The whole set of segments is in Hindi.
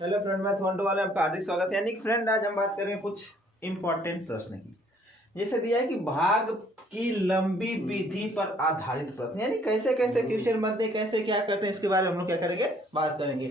हेलो फ्रेंड, मैं थोंडो वाले आपका हार्दिक स्वागत है। यानी कि फ्रेंड, आज हम बात करेंगे कुछ इंपॉर्टेंट प्रश्न की। जैसे दिया है कि भाग की लंबी विधि पर आधारित प्रश्न, यानी कैसे कैसे क्वेश्चन बनते हैं, कैसे क्या करते हैं, इसके बारे में हम लोग क्या करेंगे, बात करेंगे।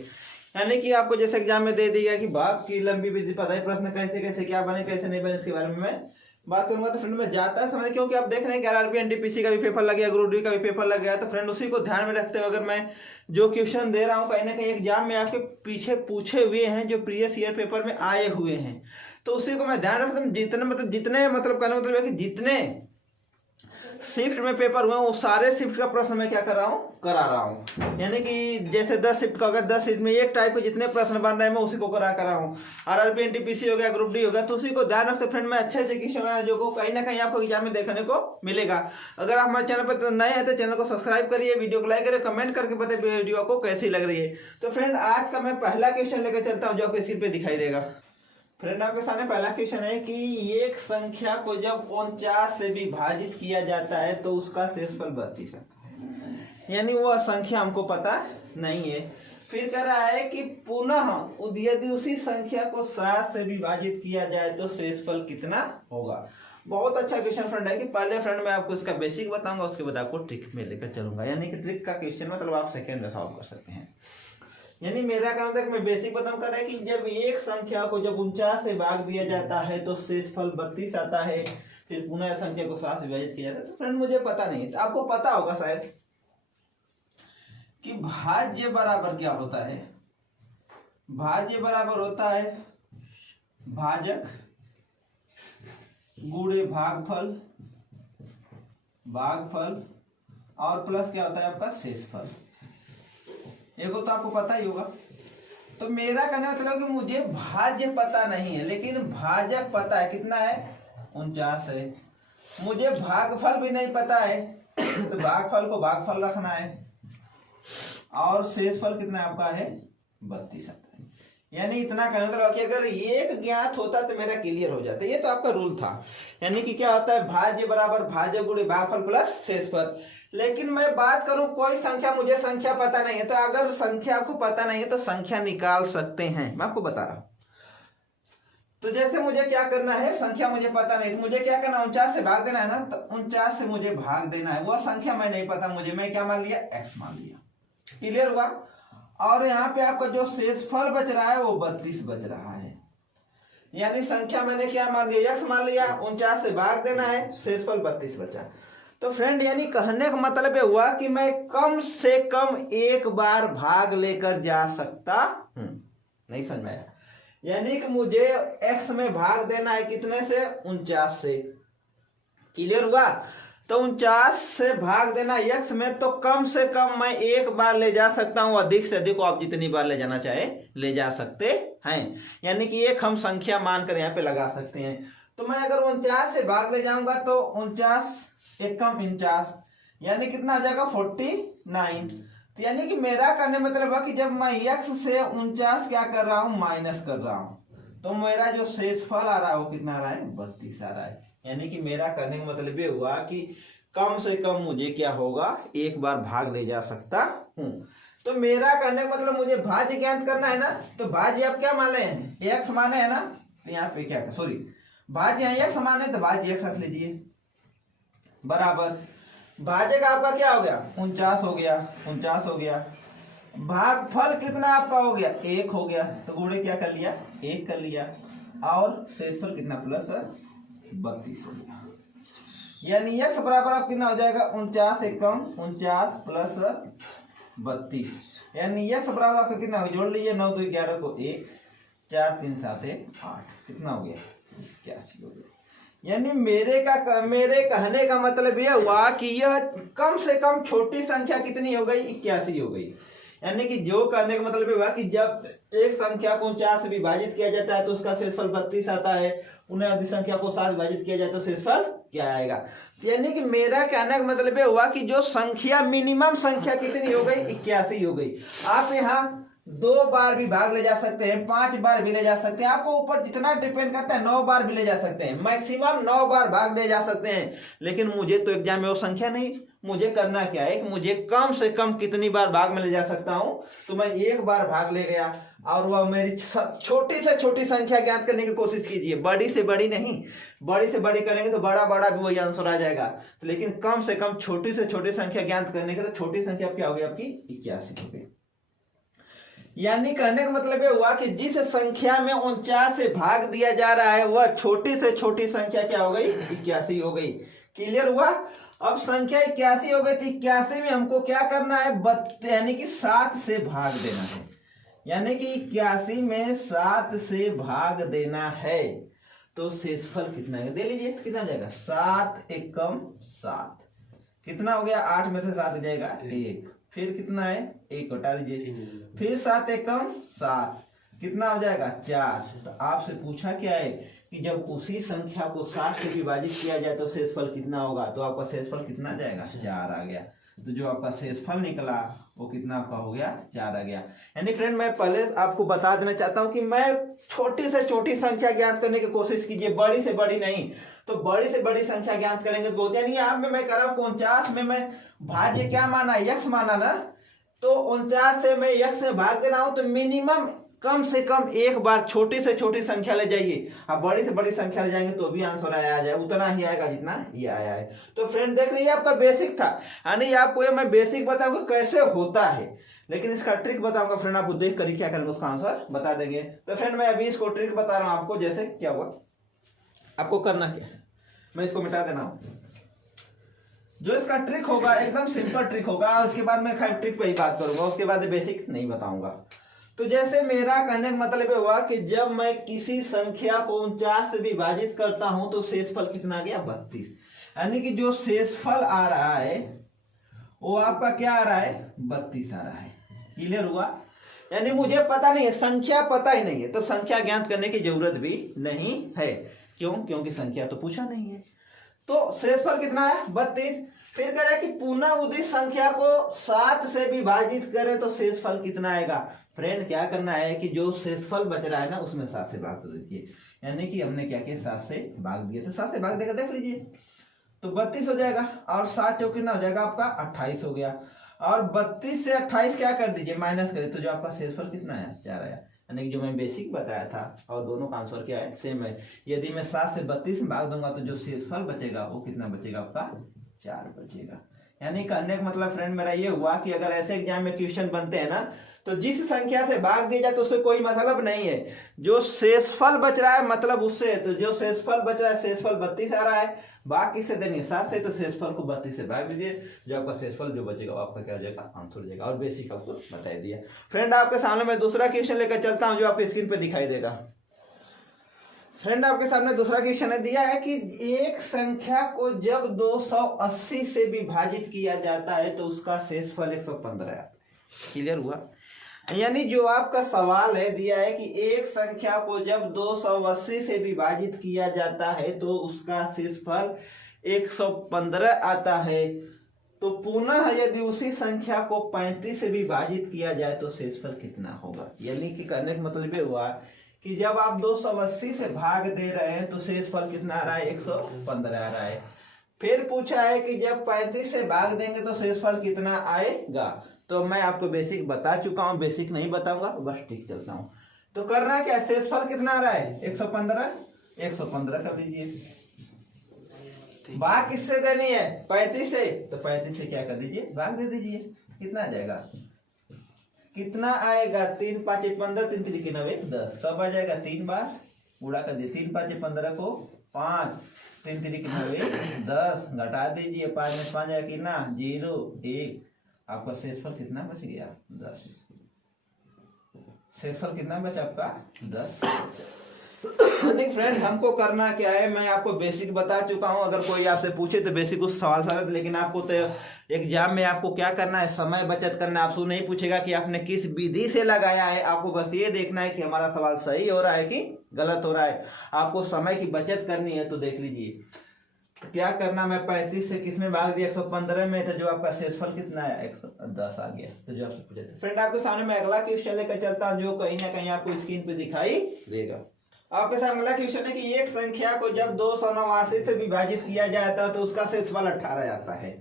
यानी कि आपको जैसे एग्जाम में दे दिया कि भाग की लंबी विधि पर आधारित प्रश्न कैसे कैसे क्या बने, कैसे नहीं बने, इसके बारे में मैं बात करूंगा। तो फ्रेंड में जाता है समझ, क्योंकि आप देख रहे हैं कि आरआरबी एनटीपीसी का भी पेपर लग गया, ग्रुप डी का भी पेपर लग गया। तो फ्रेंड उसी को ध्यान में रखते हुए अगर मैं जो क्वेश्चन दे रहा हूँ कहीं ना कहीं एग्जाम में आपके पीछे पूछे हुए हैं, जो प्रीवियस ईयर पेपर में आए हुए हैं, तो उसी को मैं ध्यान रखता हूँ। जितने मतलब कहने मतलब है कि जितने शिफ्ट में पेपर हुए वो सारे शिफ्ट का प्रश्न मैं क्या कर रहा हूँ, करा रहा हूँ। यानी कि जैसे 10 शिफ्ट का, अगर 10 शिफ्ट में एक टाइप के जितने प्रश्न बन रहे हैं मैं उसी को करा रहा हूँ। आरआरबी एनटीपीसी हो गया, ग्रुप डी हो गया, तो उसी को ध्यान रखते फ्रेंड मैं अच्छे से क्वेश्चन जो को कहीं ना कहीं आपको एग्जाम में देखने को मिलेगा। अगर आप हमारे चैनल पर तो नए हैं तो चैनल को सब्सक्राइब करिए, वीडियो को लाइक करिए, कमेंट करके बताइए वीडियो को कैसी लग रही है। तो फ्रेंड आज का मैं पहला क्वेश्चन लेकर चलता हूँ जो आपको स्क्रीन पे दिखाई देगा। फ्रेंड आपके सामने पहला क्वेश्चन है कि एक संख्या को जब 49 से विभाजित किया जाता है तो उसका शेषफल 32 आता है। यानी वो संख्या हमको पता नहीं है। फिर कह रहा है कि पुनः यदि उसी संख्या को 7 से विभाजित किया जाए तो शेषफल कितना होगा। बहुत अच्छा क्वेश्चन फ्रेंड है कि पहले फ्रेंड मैं आपको इसका बेसिक बताऊंगा, उसके बाद आपको ट्रिक में लेकर चलूंगा। यानी कि ट्रिक का क्वेश्चन मतलब आप सेकेंड में सॉल्व कर सकते हैं। यानी मेरा काम था कि मैं बेसिक बताऊं कर रहा है कि जब एक संख्या को जब 49 से भाग दिया जाता है तो शेषफल 32 आता है। फिर पुनः संख्या को 7 से विभाजित किया जाता है। तो फ्रेंड मुझे पता नहीं, तो आपको पता होगा शायद कि भाज्य बराबर क्या होता है। भाज्य बराबर होता है भाजक गुणे भागफल, भागफल और प्लस क्या होता है आपका शेषफल। ये को तो आपको पता ही होगा। तो मेरा कहने मतलब कि मुझे भाज्य पता नहीं है लेकिन भाजक पता है, कितना है 49 है। मुझे भागफल भी नहीं पता है तो भागफल को भागफल रखना है और शेषफल कितना आपका है 32 आता है। यानी इतना कहने मतलब कि अगर एक ज्ञात होता तो मेरा क्लियर हो जाता। ये तो आपका रूल था। यानी कि क्या होता है भाज्य बराबर भाजक गुणे भागफल प्लस शेषफल। लेकिन मैं बात करूं कोई संख्या, मुझे संख्या पता नहीं है, तो अगर संख्या आपको पता नहीं है तो संख्या निकाल सकते हैं, मैं आपको बता रहा हूं। तो जैसे मुझे क्या करना है, संख्या मुझे पता नहीं तो मुझे क्या करना है 49 से भाग देना है ना। तो 49 से मुझे भाग देना है, वो संख्या मैं नहीं पता मुझे, मैं क्या मान लिया x मान लिया। क्लियर हुआ। और यहाँ पे आपका जो शेषफल बच रहा है वो 32 बच रहा है। यानी संख्या मैंने क्या मान लिया, x मान लिया, 49 से भाग देना है, शेषफल 32 बचा। तो फ्रेंड यानी कहने का मतलब ये हुआ कि मैं कम से कम एक बार भाग लेकर जा सकता हूं। नहीं समझ में आया। यानी कि मुझे x में भाग देना है कितने से 49 से। क्लियर हुआ। तो 49 से भाग देना x में, तो कम से कम मैं एक बार ले जा सकता हूं, अधिक से अधिक आप जितनी बार ले जाना चाहे ले जा सकते हैं। यानी कि एक हम संख्या मानकर यहाँ पे लगा सकते हैं। तो मैं अगर 49 से भाग ले जाऊंगा तो 49 एकम 49 यानी कितना आ जाएगा 49। तो यानी कि मेरा करने मतलब है कि जब मैं x से 49 क्या कर रहा हूं, माइनस कर रहा हूं, तो मेरा जो शेषफल आ रहा है वो कितना आ रहा है 32 आ रहा है। यानी कि मेरा करने का मतलब ये हुआ कि कम से कम मुझे क्या होगा, एक बार भाग ले जा सकता हूं। तो मेरा करने का मतलब मुझे भाज्य ज्ञात करना है ना। तो भाज्य आप क्या माने हैं, x माने है ना। तो यहाँ पे क्या सॉरी भाज्य यहाँ x माने तो भाज्य x रख लीजिए बराबर भाज्य का आपका क्या हो गया 49 हो गया, 49 हो गया। भागफल कितना आपका हो गया 1 हो गया, तो गुणे क्या कर लिया 1 कर लिया, और शेषफल कितना प्लस 32 हो गया। यानी x बराबर आप कितना हो जाएगा 49 एकम 49 प्लस 32। यानी x बराबर आपका कितना हो, जोड़ लीजिए 9 2 11 को 1 4 3 7 1 8, कितना हो गया 81 हो गया। यानी मेरे कहने का मतलब यह हुआ कि यह कम से कम छोटी संख्या कितनी हो गई 81 हो गई। यानी कि जो करने का मतलब हुआ कि जब एक संख्या को 49 से विभाजित किया जाता है तो उसका शेषफल 32 आता है, उन्हें अधिक संख्या को 7 विभाजित किया जाए तो शेषफल क्या आएगा। यानी कि मेरा कहने का मतलब हुआ कि जो संख्या मिनिमम संख्या कितनी हो गई 81 हो गई। आप यहाँ 2 बार भी भाग ले जा सकते हैं, 5 बार भी ले जा सकते हैं, आपको ऊपर जितना डिपेंड करता है 9 बार भी ले जा सकते हैं, मैक्सिमम 9 बार भाग ले जा सकते हैं। लेकिन मुझे तो एग्जाम में वो संख्या नहीं, मुझे करना क्या है कि मुझे कम से कम कितनी बार भाग में ले जा सकता हूं। तो मैं एक बार भाग ले गया, और वह मेरी छोटी से छोटी संख्या ज्ञात करने की कोशिश कीजिए, बड़ी से बड़ी नहीं। बड़ी से बड़ी करेंगे तो बड़ा बड़ा भी वही आंसर आ जाएगा, तो लेकिन कम से कम छोटी से छोटी संख्या ज्ञात करने के, तो छोटी संख्या क्या होगी आपकी 81 हो गई। यानी कहने का मतलब ये हुआ कि जिस संख्या में 49 से भाग दिया जा रहा है वह छोटी से छोटी संख्या क्या हो गई 81 हो गई। क्लियर हुआ। अब संख्या 81 हो गई, तो 81 में हमको क्या करना है, यानी कि 7 से भाग देना है। यानी कि 81 में 7 से भाग देना है, तो शेषफल कितना है दे लीजिए, कितना जाएगा 7 एकम 7, कितना हो गया 8 में से 7 जाएगा 1, फिर कितना है 1 घटा दीजिए, फिर 7 एकम 7, कितना हो जाएगा 4। तो आपसे पूछा क्या है कि जब उसी संख्या को 7 से विभाजित किया जाए तो शेषफल कितना होगा, तो आपका शेषफल कितना जाएगा 4 आ गया। तो जो आपका शेषफल निकला वो कितना आपका हो गया 4 आ गया। यानी फ्रेंड मैं पहले आपको बता देना चाहता हूं कि मैं छोटी से छोटी संख्या ज्ञात करने की कोशिश कीजिए, बड़ी से बड़ी नहीं। तो बड़ी से बड़ी संख्या ज्ञात करेंगे तो बोलते हैं, यहाँ में मैं कर रहा हूँ 49 में मैं भाज्य क्या माना x माना ना, तो 49 से मैं x में भाग दे रहा हूं, तो मिनिमम कम से कम एक बार छोटी से छोटी संख्या ले जाइए। आप बड़ी से बड़ी संख्या ले जाएंगे तो भी आंसर आ जाए, उतना ही आएगा जितना ये आया है। तो फ्रेंड देख लीजिए आपका बेसिक था, यानी आपको ये मैं बेसिक बताऊंगा कैसे होता है, लेकिन इसका ट्रिक बताऊंगा फ्रेंड, आपको देख कर क्या करेंगे उसका आंसर बता देंगे। तो फ्रेंड मैं अभी इसको ट्रिक बता रहा हूं आपको, जैसे क्या हुआ आपको करना क्या है, मैं इसको मिटा देना हूं। जो इसका ट्रिक होगा एकदम सिंपल ट्रिक होगा, उसके बाद मैं ट्रिक पे ही बात करूंगा, उसके बाद बेसिक नहीं बताऊंगा। तो जैसे मेरा कहने का मतलब हुआ कि जब मैं किसी संख्या को 49 से विभाजित करता हूं तो शेषफल कितना आ गया 32। यानी कि जो शेषफल आ रहा है वो आपका क्या आ रहा है 32 आ रहा है। क्लियर हुआ। यानी मुझे पता नहीं है, संख्या पता ही नहीं है, तो संख्या ज्ञात करने की जरूरत भी नहीं है। क्यों? क्योंकि संख्या तो पूछा नहीं है। तो शेषफल कितना है 32। फिर कह रहा है कि पुनः उदित संख्या को 7 से विभाजित करें तो शेषफल कितना आएगा। फ्रेंड क्या करना है कि जो शेषफल बच रहा है ना उसमें 7 से भाग कर दीजिए। यानी कि हमने क्या किया 7 से भाग दिया, तो 7 से भाग देकर देख लीजिए तो 32 हो जाएगा, और 7 चौक कितना हो जाएगा आपका 28 हो गया, और 32 से 28 क्या कर दीजिए माइनस करिए, तो जो आपका शेषफल कितना है 4 आया। यानी कि जो मैं बेसिक बताया था और दोनों का आंसर क्या है सेम है। यदि मैं 7 से 32 में भाग दूंगा तो जो शेषफल बचेगा वो कितना बचेगा आपका 4 बचेगा। यानी कहने का मतलब फ्रेंड मेरा ये हुआ कि अगर ऐसे एग्जाम में क्वेश्चन बनते हैं ना तो जिस संख्या से भाग दिया जाए तो उससे कोई मतलब नहीं है, जो शेषफल बच रहा है मतलब उससे, तो जो शेषफल बच रहा है शेषफल 32 आ रहा है, भाग किससे देनी है 7 से, तो शेषफल को 32 से भाग दीजिए, जो आपका शेषफल जो बचेगा वो आपका क्या हो जाएगा आंसर हो जाएगा। और बेसिक आपको बता दिया। फ्रेंड आपके सामने मैं दूसरा क्वेश्चन लेकर चलता हूँ जो आपकी स्क्रीन पे दिखाई देगा। फ्रेंड आपके सामने दूसरा क्वेश्चन दिया है कि एक संख्या को जब 280 से विभाजित किया जाता है तो उसका शेषफल 115 है। क्लियर हुआ। यानी जो आपका सवाल है दिया है कि एक संख्या को जब 280 से विभाजित किया जाता है तो उसका शेषफल 115 आता है, तो पुनः यदि उसी संख्या को 35 से विभाजित किया जाए तो शेषफल कितना होगा। यानी कि कहने का मतलब ये हुआ कि जब आप 280 से भाग दे रहे हैं तो शेषफल कितना आ रहा है 115 आ रहा है। फिर पूछा है कि जब 35 से भाग देंगे तो शेषफल कितना आएगा। तो मैं आपको बेसिक बता चुका हूं, बेसिक नहीं बताऊंगा, बस ठीक चलता हूं। तो करना क्या, शेषफल कितना आ रहा है 115 कर दीजिए। भाग किससे देनी है 35 से, तो 35 से क्या कर दीजिए भाग दे दीजिए, कितना आ जाएगा, कितना आएगा 3 5 15 3 3 9 10, कब आ जाएगा 3 बार गुणा कर दिए, 3 5 15 को 5 3 3 9 10, घटा दीजिए 5 में 5 जाएगा कितना 0 1, आपका शेषफल कितना बच गया 10। शेषफल कितना बचा आपका 10। फ्रेंड हमको करना क्या है, मैं आपको बेसिक बता चुका हूं, अगर कोई आपसे पूछे तो बेसिक उस सवाल से, लेकिन आपको तो एग्जाम में आपको क्या करना है समय बचत करना है। आपसे नहीं पूछेगा कि आपने किस विधि से लगाया है, आपको बस ये देखना है कि हमारा सवाल सही हो रहा है कि गलत हो रहा है। आपको समय की बचत करनी है। तो देख लीजिए तो क्या करना, मैं 35 से किस में भाग दिया 115 में, तो जो आपका शेषफल कितना है 110 आ गया। तो जो आपसे पूछे फ्रेंड आपके सामने मैं अगला क्वेश्चन लेकर चलता हूं जो कहीं ना कहीं आपको स्क्रीन पे दिखाई देगा। आपके सामने अगला क्वेश्चन है कि एक संख्या को जब 289 से विभाजित किया जाता है तो उसका शेषफल 18 आता है।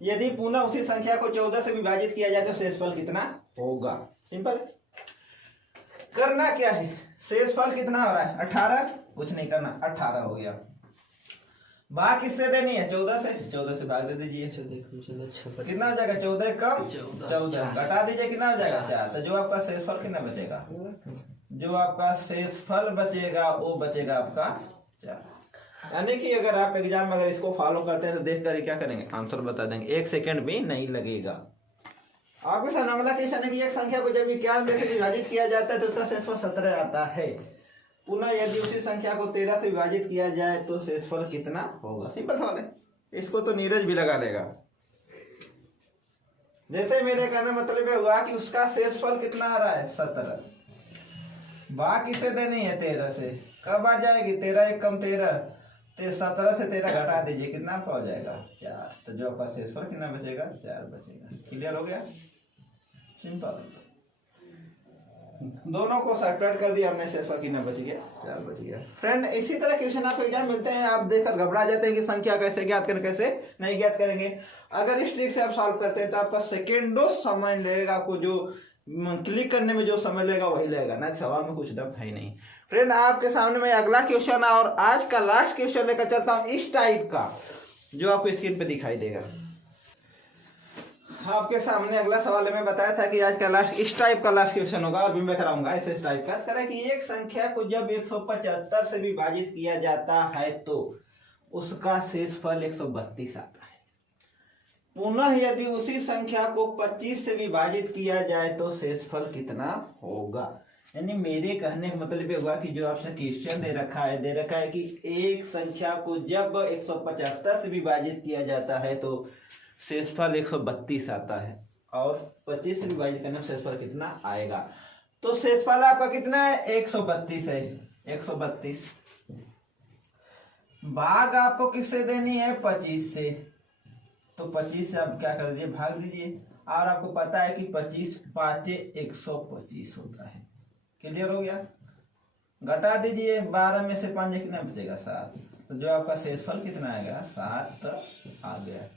यदि पुनः उसी संख्या को 14 से विभाजित किया जाए तो शेषफल कितना होगा। सिंपल। करना क्या है, शेषफल कितना हो रहा है 18, कुछ नहीं करना 18 हो गया। भाग किससे देनी है 14 से, 14 से भाग दे दीजिए, कितना हो जाएगा 14 कम 14, घटा दीजिए कितना हो जाएगा 4। तो जो आपका शेषफल कितना बचेगा, जो आपका शेषफल बचेगा वो बचेगा आपका 4। यानी कि अगर आप एग्जाम में अगर इसको फॉलो करते हैं तो देख कर क्या करेंगे, आंसर बता देंगे, 1 सेकंड भी नहीं लगेगा। आपके सामने अगला क्वेश्चन है कि एक संख्या को जब 91 से विभाजित किया जाता है तो उसका शेषफल 17 आता है। पुनः यदि उसी संख्या को 13 से विभाजित किया जाए तो शेषफल कितना होगा। सिंपल सवाल है, इसको तो नीरज भी लगा लेगा। जैसे मेरे कहने मतलब हुआ कि उसका शेषफल कितना आ रहा है 17, भाग किससे देनी है 13 से, कब बढ़ जाएगी 13 1 कम 13, 17 से 13 घटा दीजिए कितना आपका हो जाएगा 4। तो जो आपका शेषफल कितना बचेगा 4 बचेगा। क्लियर हो गया, सिंपल। दोनों को सेपरेट कर दिया हमने, शेषफल कितना बच गया 4 बच गया। फ्रेंड इसी तरह क्वेश्चन आपको एग्जाम मिलते हैं, आप देखकर घबरा जाते हैं कि संख्या कैसे ज्ञात करें कैसे नहीं ज्ञात करेंगे। अगर इस ट्रिक से आप सॉल्व करते हैं तो आपका सेकेंडों समय लगेगा, आपको जो क्लिक करने में जो समय लगेगा वही लगेगा ना, सवाल में कुछ दम है ही नहीं। फ्रेंड आपके सामने मैं अगला क्वेश्चन और आज का लास्ट क्वेश्चन लेकर चलता हूँ इस टाइप का, जो आपको स्क्रीन पे दिखाई देगा। आपके सामने अगला सवाल है, मैं बताया था कि आज का लास्ट इस टाइप का लास्ट क्वेश्चन होगा और भी मैं कराऊंगा ऐसे इस टाइप का। करें कि एक संख्या को जब 175 से विभाजित किया जाता है तो उसका शेषफल 132 आता है। पुनः यदि उसी संख्या को 25 से विभाजित किया जाए तो शेषफल कितना होगा। यानी मेरे कहने का मतलब ये हुआ कि जो आपसे क्वेश्चन दे रखा है कि एक संख्या को जब 175 से विभाजित किया जाता है तो शेषफल 132 आता है और 25 से विभाजित करने में शेषफल कितना आएगा। तो शेषफल आपका कितना है 132 है, 132 भाग आपको किससे देनी है 25 से, तो 25 से आप क्या कर दीजिए भाग दीजिए, और आपको पता है कि 25 5 125 होता है। क्लियर हो गया, घटा दीजिए 12 में से 5 कितना बचेगा 7, तो जो आपका शेषफल कितना आएगा 7 आ गया।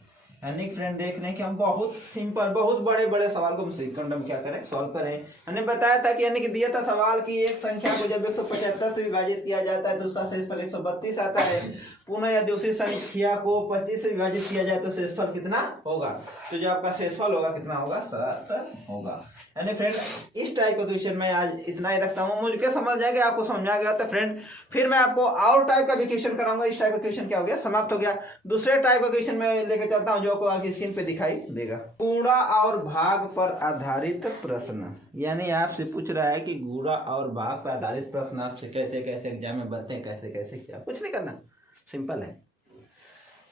यानी फ्रेंड देख रहे हैं कि हम बहुत सिंपल बहुत बड़े बड़े सवाल को सेकंड में क्या करें सॉल्व करें। हमने बताया था कि यानी कि दिया था सवाल कि एक संख्या को जब 175 से विभाजित किया जाता है तो उसका शेषफल 132 आता है। पुनः यदि उसी संख्या को 25 से विभाजित किया जाए तो शेषफल कितना होगा, तो जो आपका शेषफल होगा कितना होगा 7 होगा। यानी फ्रेंड इस टाइप का क्वेश्चन मैं आज इतना ही रखता हूँ, मुझे समझ जाएंगे आपको समझा गया। तो फ्रेंड फिर मैं आपको और टाइप का भी क्वेश्चन कराऊंगा। इस टाइप का क्वेश्चन क्या हो गया समाप्त हो गया। दूसरे टाइप का क्वेश्चन मैं लेकर चलता हूँ जो आपको आगे स्क्रीन पे दिखाई देगा। गुणा और भाग पर आधारित प्रश्न, यानी आपसे पूछ रहा है कि गुणा और भाग पर आधारित प्रश्न आपसे कैसे कैसे एग्जाम में बनते हैं, कैसे कैसे क्या, कुछ नहीं करना, सिंपल है,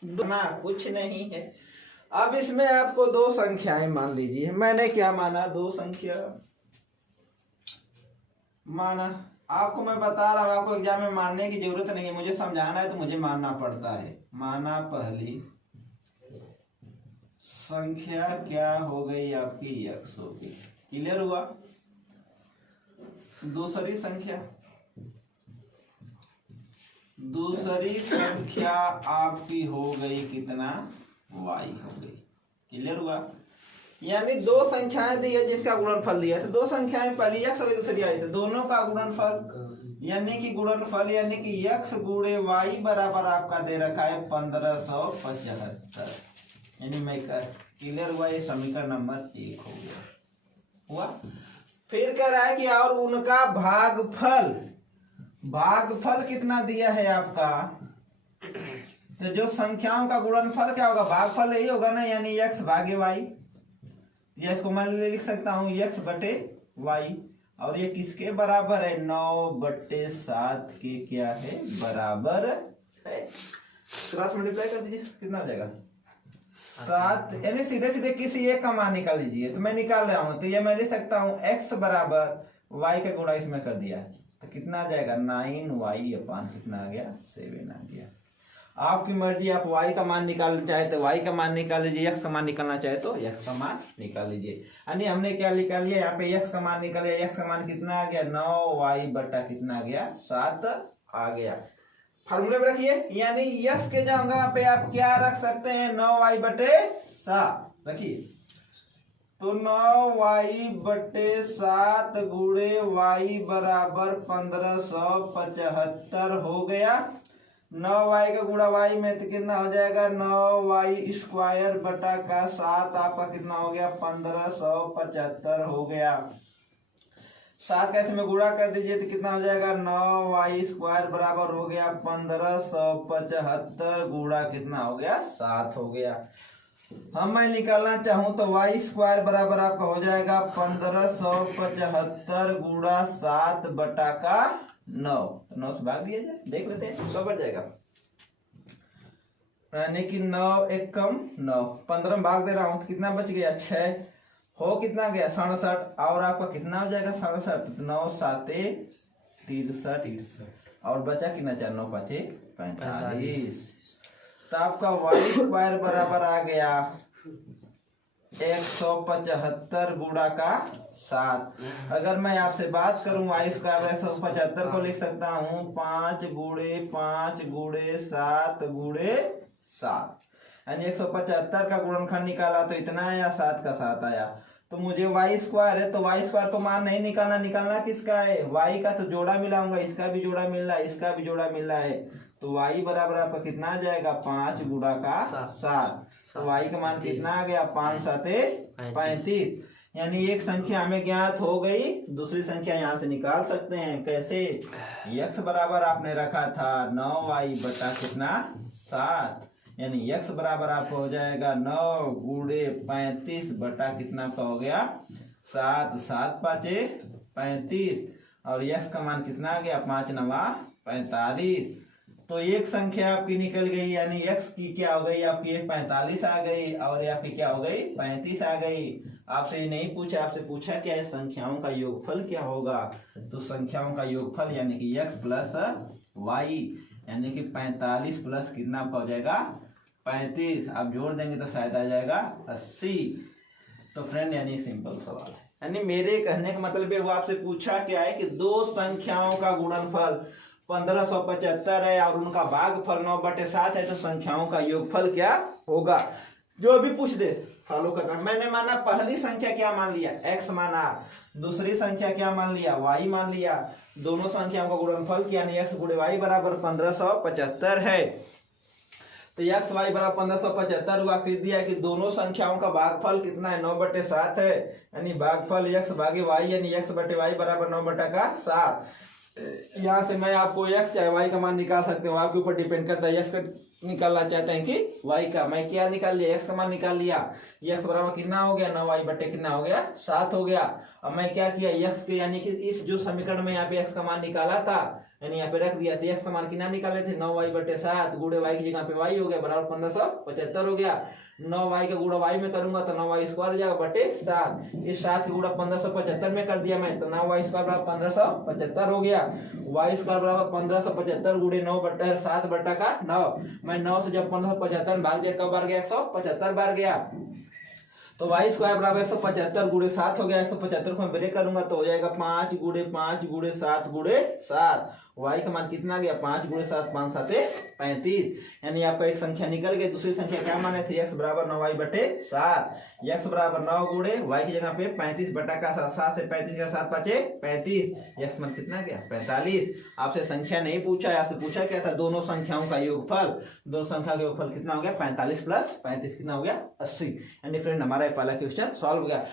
ना कुछ नहीं है। अब इसमें आपको 2 संख्याएं मान लीजिए, मैंने क्या माना 2 संख्या माना। आपको मैं बता रहा हूं, आपको एग्जाम में मानने की जरूरत नहीं है, मुझे समझाना है तो मुझे मानना पड़ता है। माना पहली संख्या क्या हो गई आपकी x हो गई। क्लियर हुआ। दूसरी संख्या आपकी हो गई कितना y हो गई। क्लियर हुआ। यानी 2 संख्याएं दी है जिसका गुणनफल दिया है, तो 2 संख्याएं पहली x और दूसरी y, तो दोनों का गुणनफल यानी कि गुणनफल यानी कि x गुणे y बराबर आपका दे रखा है 1575। यानी मैं क्लियर हुआ, ये समीकरण नंबर 1 हो गया हुआ। फिर कह रहा है कि और उनका भागफल कितना दिया है आपका, तो जो संख्याओं का गुणनफल क्या होगा भागफल यही होगा ना, यानी x भागे y। इसको मैं लिख सकता हूँ x बटे y, और ये किसके बराबर है 9/7 के क्या है बराबर है। क्रॉस मल्टीप्लाई कर दीजिए कितना हो जाएगा 7, यानी सीधे सीधे किसी एक का मान निकाल लीजिए। तो मैं निकाल रहा हूं, तो ये मैं लिख सकता हूं x बराबर y का गुणा इसमें कर दिया तो कितना आ जाएगा 9y अपान कितना आ गया 7 आ गया। आपकी मर्जी, आप y का मान निकालना चाहे तो y का मान निकाल लीजिए, x का मान निकालना चाहे तो x का मान निकाल लीजिए। यानी हमने क्या निकाल लिया यहाँ पे x का मान निकाल लिया, x का मान कितना आ गया 9y बटा कितना आ गया 7 आ गया। फार्मूले में रखिए, यानी x के जगह पे आप क्या रख सकते हैं 9y बटे 7 रखिए। तो 9y/7 गुणे y बराबर 1575 हो गया। 9y का गुणा y में तो कितना हो जाएगा 9y² आपका कितना हो गया 1575 हो गया। 7 का इसमें गुणा कर दीजिए तो कितना हो जाएगा 9y² बराबर हो गया 1575 गुणा कितना हो गया 7 हो गया। हम मैं निकालना चाहूं तो y² बराबर आपका हो जाएगा 1575 गुणा 7/9। 9 से भाग दिया जाए, देख लेते हैं 100 बढ़ जाएगा, यानी कि 9 1 कम 9, 15 में भाग दे रहा हूं तो कितना बच गया 6, हो कितना गया 67, और आपका कितना हो जाएगा 67, 9 7 63 और बचा कितना 4 9 5 45। तो आपका y² बराबर आ गया 175 गुणा का 7। अगर मैं आपसे बात करूं y² 175 को लिख सकता हूं 5 गुणे 5 गुणे 7 गुणे 7, यानी 175 का गुणनखंड निकाला तो इतना आया, 7 का 7 आया। तो मुझे y² है तो y² को मान नहीं निकालना, निकालना किसका है y का, तो जोड़ा मिलाऊंगा, इसका भी जोड़ा मिल रहा है, इसका भी जोड़ा मिल रहा है, तो y बराबर आपका कितना आ जाएगा 5 गुणा का 7। तो y का मान कितना आ गया 5 7 35, यानी एक संख्या हमें ज्ञात हो गई, दूसरी संख्या यहाँ से निकाल सकते हैं। कैसे? x बराबर आपने रखा था 9y बटा कितना 7, यानी x बराबर आपको हो जाएगा 9 गुणे 35 बटा कितना का हो गया 7, 7 5 35, और x का मान कितना आ गया 5 9 45। तो एक संख्या आपकी निकल गई, यानी x की क्या हो गई आपकी 45 आ गई, और ये आपकी क्या हो गई 35 आ गई। आपसे ये नहीं पूछा, आपसे पूछा क्या है संख्याओं का योगफल क्या होगा, तो संख्याओं का योगफल यानी कि x प्लस y, यानी कि 45 प्लस कितना आपका हो जाएगा 35, आप जोड़ देंगे तो शायद आ जाएगा 80। तो फ्रेंड यानी सिंपल सवाल है, यानी मेरे कहने का मतलब है वो आपसे पूछा क्या है कि दो संख्याओं का गुणनफल 1575 है और उनका भागफल 9/7 है, तो संख्याओं का योगफल क्या होगा, जो भी पूछ दे फॉलो करना। मैंने माना पहली संख्या क्या मान लिया x माना, दूसरी संख्या क्या मान लिया y मान लिया, दोनों संख्याओं का गुणनफल किया, यानी x गुणे y बराबर 1575 है। तो x y बराबर 1575 हुआ, फिर दिया कि दोनों संख्याओं का भागफल कितना है 9/7 है, यानी भागफल x भागे y, यानी x बटे y बराबर 9/7। यहाँ से मैं आपको x चाहे y का मान निकाल सकते हो, आपके ऊपर डिपेंड करता है। x का निकालना चाहते हैं कि y का, मैं क्या निकाल लिया x का मान निकाल लिया, x बराबर कितना हो गया 9y बटे कितना हो गया 7 हो गया। अब मैं क्या किया x के, यानी कि इस जो समीकरण में यहाँ पे x का मान निकाला था, यानी यहाँ पे रख दिया, तो x का मान कितना निकाले थे 9y बटे 7 गुणे y की जगह पे y हो गया बराबर 1575 हो गया। 9y का गुणा y में करूंगा तो 9y² हो जाएगा बटे 7, इस 7 का गुणा 1575 में कर दिया मैं, तो 9y² बराबर 1575 हो गया। y² बराबर 1575 गुणे 9/7 बटा का 9, मैं 9 से जब 1575 में भाग दिया कब बार गया 175 बार गया, तो y² बराबर 175 गुणे 7 हो गया। 175 को मैं ब्रेक करूंगा तो हो जाएगा 5 गुणे 5 गुणे 7 गुणे 7, y का मान कितना गया 5 गुणे 7 5 7 35, यानी आपका एक संख्या निकल गई। दूसरी संख्या क्या माने थे x बराबर 9y बटे 7, x बराबर 9 गुणे y की जगह पे 35 बटा का 7 से 35 का 7 5 35, x मान कितना गया 45। आपसे संख्या नहीं पूछा है, आपसे पूछा क्या था दोनों संख्याओं का योगफल, दोनों संख्या का योगफल कितना हो गया 45 प्लस 35 कितना हो गया 80। यानी फ्रेंड हमारा पहला क्वेश्चन सॉल्व हो गया।